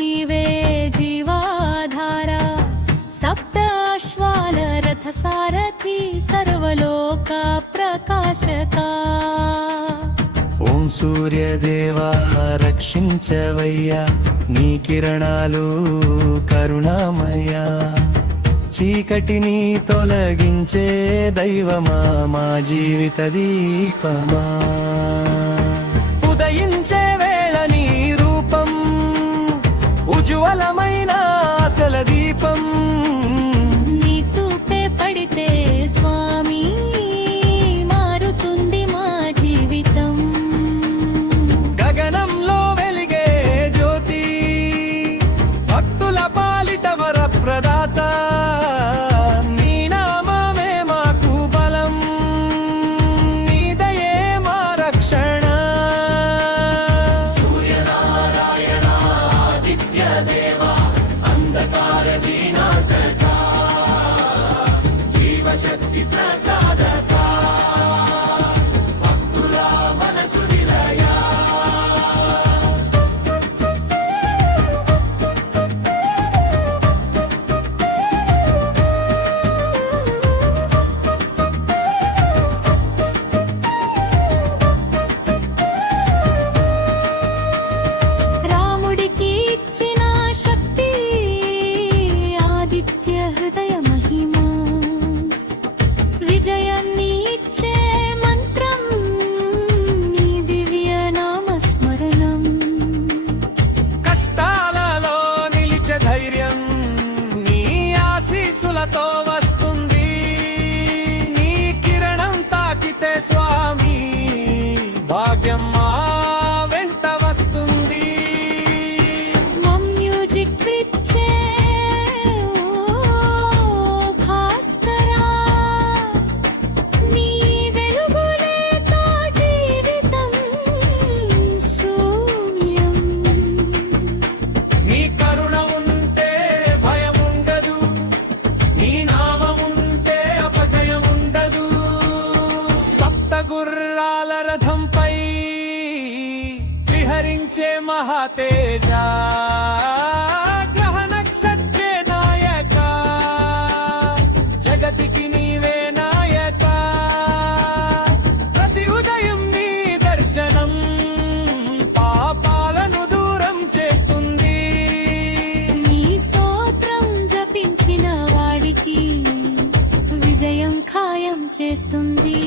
నీవే జీవాధార సప్తాశ్వాల రథ సారథి సర్వలోక ప్రకాశక. ఓం సూర్యదేవా రక్షించవయ్యా, నీ కిరణాలు కరుణామయ. చీకటిని తొలగించే దైవమా, మా జీవిత దీపమా. ఉదయించే వేళ నీ రూపం ఉజ్వలమైన ఆశల దీపం. నీ చూపే పడితే స్వామి మారుతుంది మా జీవితం. గగనంలో వెలిగే జ్యోతి భక్తుల పాలిట వరప్రదాత. నీ నామమే మాకు బలం, నీ దయే మా రక్షణ. సూర్యనారాయణ ఆదిత్య దేవా అంధకార వినాశక జీవశక్తి ప్రసాదక భక్తుల మనసు నిలయ. రాముడికి ఇచ్చిన శక్తి ఆదిత్య హృదయ మహిమ. విజయాన్ని ఇచ్చే మంత్రం నీ దివ్య నామస్మరణం. కష్టాలలో నిలిచే ధైర్యం నీ ఆశీస్సులతో వస్తుంది. నీ కిరణం తాకితే స్వామి భాగ్యం మా వెంట వస్తుంది. మా మ్యూజిక్ ఇచ్చే భాస్కరా, నీ వెలుగులేక జీవితం శూన్యం. నీ కరుణ ఉంటే భయం ఉండదు, నీ నామం ఉంటే అపజయం ఉండదు. సప్త గుర్రాల రథంపై విహరించే మహాతేజ గ్రహ నక్షత్రే నాయక. జగతికి నీవే నాయక, ప్రతి ఉదయం నీ దర్శనం పాపాలను దూరం చేస్తుంది. నీ స్తోత్రం జపించిన వాడికి విజయం ఖాయం చేస్తుంది.